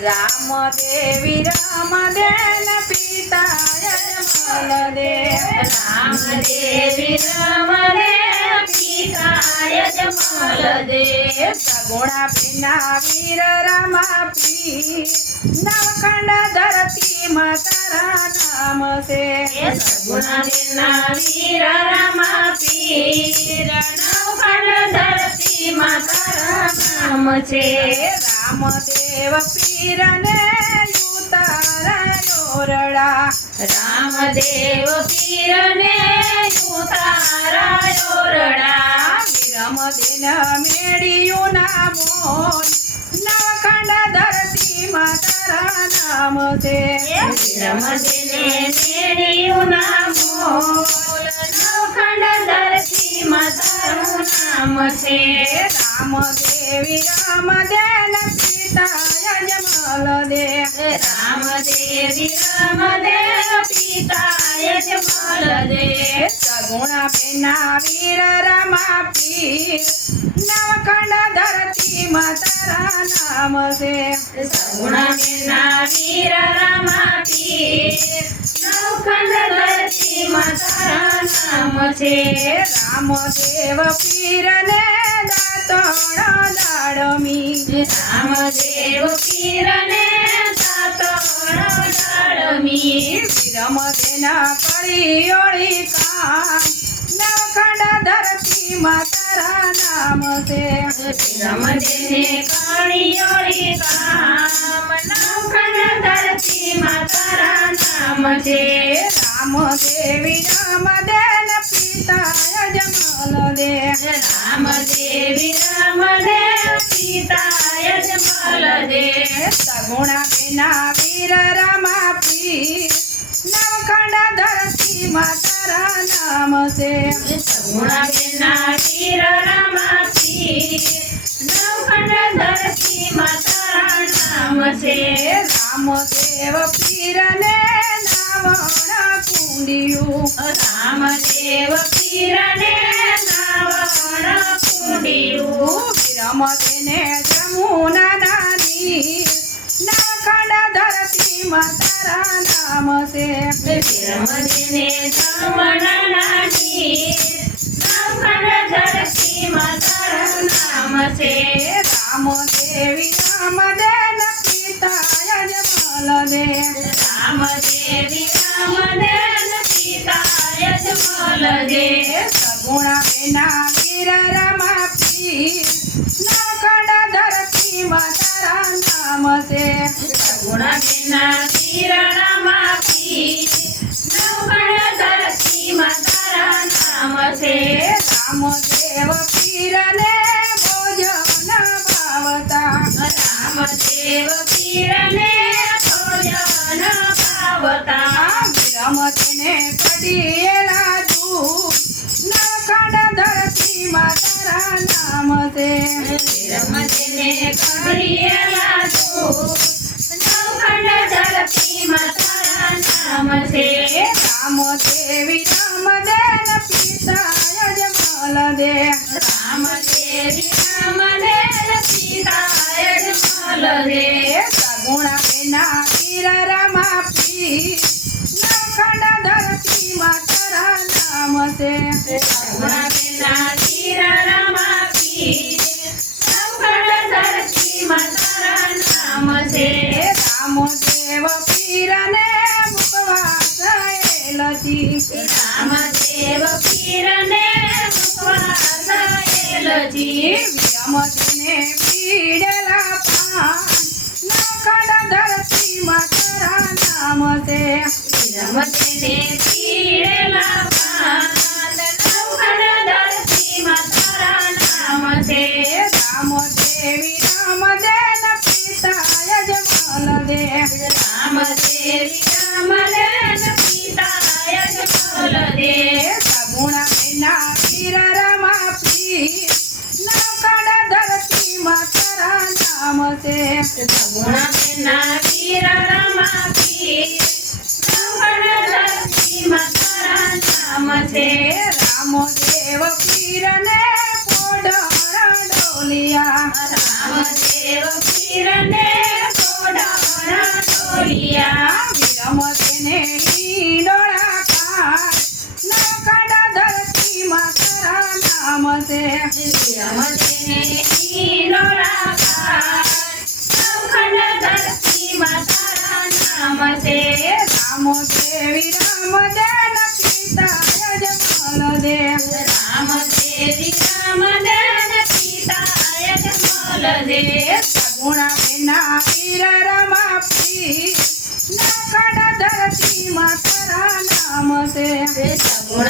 રામદેવી રમદેન પિતા યજમલ દેવ રામદેવી રમદે પિતા યજમલ દેવ સગુણા બેના વીર રમા પી નવખંડ ધરતીમાં તારા નામ છે સગુણા બેના વીર રમા પીર નવખંડ ધરતીમાં તારા નામ છે રામદેવ પીરને ઉતારાયો રડા રામદેવ પીરને ઉતારાયો રડા વિરમદેન મેળ્યું નામો નવખંડ ધરતીમાં તારા નામ છે વિરમદેને મેળ્યું નામો નવખંડ ધરતીમાં તારું નામ છે રામદેવી રમદેન પિતા યજમલ દેવ રામદેવી રમદે પિતા યજમલ દેવ સગુણા બેના વીર રમા પીર નવખંડ ધરતીમાં તારા નામ છે સગુણા બેના વીર રમા પીર નવખંડ ધરતીમાં તારા નામ છે રામદેવ પીરને દાતણ દાડમી રામદેવ પીરને દાતણ દાડમી વિરમદેના કળિયોળી કામ નવખંડ ધરતીમાં તારા નામ છે વિરમદેને કળિયોળી કામ નવખંડ ધરતીમાં તારા નામ છે રામદેવી રમદેન પિતા યજમલ દેવ રામદેવી રમદે પિતા યજમલ દેવ સગુણા બેના વીર રમા પીર નવખંડ ધરતીમાં તારા નામ છે સગુણા બેના વીર રમા પીર નવખંડ ધરતીમાં તારા નામ છે રામદેવ પીરને નાવણ કુંડિયું રામદેવ પીરને નાવણ કુંડિયું વિરમદેને જમુના નાની નવખંડ ધરતીમાં તારા નામ છે વિરમદેને જમણા નાની નવખંડ ધરતીમાં તારું નામ છે રામદેવી રમદેન પિતા યજમલ દેવ રામદેવી રમદે પિતા યજમલ દેવ સગુણા બેના વીર રમા પીર નવખંડ ધરતીમાં તારા નામ છે સગુણા બેના વીર રમા પીર નવખંડ ધરતીમાં તારા નામ છે રામદેવ પીરને ભોજન ભાવતા રામદેવ પીરને ભોજન ભાવતા વિરમદેને કઢિયેલા દૂધ નવખંડ ધરતીમાં તારા નામ છે વિરમદેને કઢિયેલા દૂધ નવખંડ ધરતીમાં તારા નામ છે રામદેવી રમદેન પિતા યજમલ દેવ રામદેવી રમદે પિતા યજમલ દેવ સગુણા બેના વીર રમા પીર નવખંડ ધરતીમાં તારા નામ છે સગુણા બેના વીર રમા પીર નવખંડ ધરતીમાં તારા નામ છે રામદેવ પીરને મુકવાસેલથી રામદેવ પીરને મુકવાસેલથી વિરમદેને પીડેલા પાન નવખંડ ધરતીમાં તારા નામ છે વિરમદેને પીડેલા પાન નવખંડ ધરતીમાં તારા નામ છે રામદેવી રમદેન પિતા યજમલ દેવ રામદેવી રમદે પિતા યજમલ દેવ સગુણા બેના વીર રમા પીર નવખંડ ધરતીમાં તારા નામ છે સગુણા બેના વીર રમા પીર નવખંડ ધરતીમાં તારા નામ છે રામદેવ પીરને પોઢણ ડોલિયા રામદેવ પીરને પોઢણ વિરમ તેને ઈલોળાકાર નવખંડ ધરતીમાં તારા નામ છે રામો દેવી રામદેન પિતા યજમલ દેવ રામ દેવી રામદેવ પિતા યજમલ દેવ સગુણા બેના વીર રમાપી નવખંડ ધરતીમાં તારા નામ છે સગુણ